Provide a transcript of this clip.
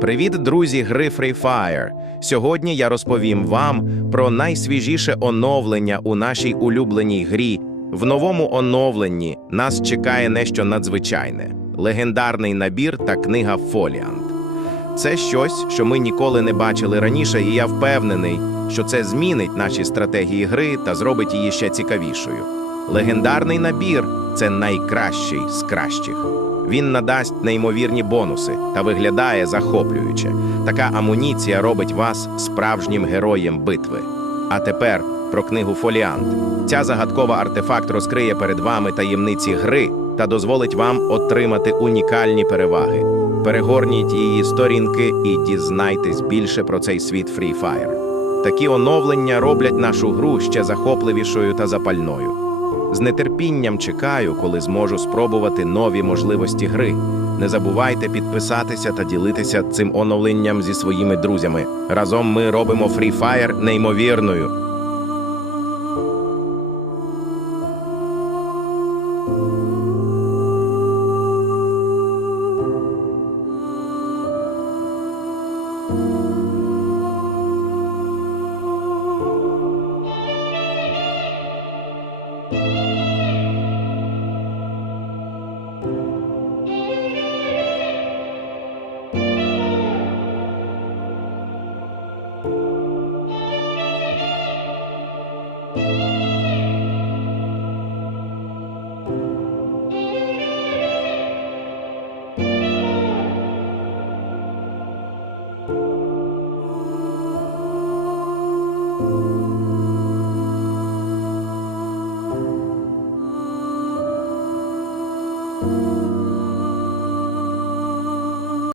Привіт, друзі гри Free Fire! Сьогодні я розповім вам про найсвіжіше оновлення у нашій улюбленій грі. В новому оновленні нас чекає нещо надзвичайне: легендарний набір та книга Фоліант. Це щось, що ми ніколи не бачили раніше, і я впевнений, що це змінить наші стратегії гри та зробить її ще цікавішою. Легендарний набір це найкращий з кращих. Він надасть неймовірні бонуси та виглядає захоплююче. Така амуніція робить вас справжнім героєм битви. А тепер про книгу Фоліант. Ця загадкова артефакт розкриє перед вами таємниці гри та дозволить вам отримати унікальні переваги. Перегорніть її сторінки і дізнайтесь більше про цей світ Free Fire. Такі оновлення роблять нашу гру ще захопливішою та запальною. З нетерпінням чекаю, коли зможу спробувати нові можливості гри. Не забувайте підписатися та ділитися цим оновленням зі своїми друзями. Разом ми робимо Free Fire неймовірною. thank you Ooh. Ooh.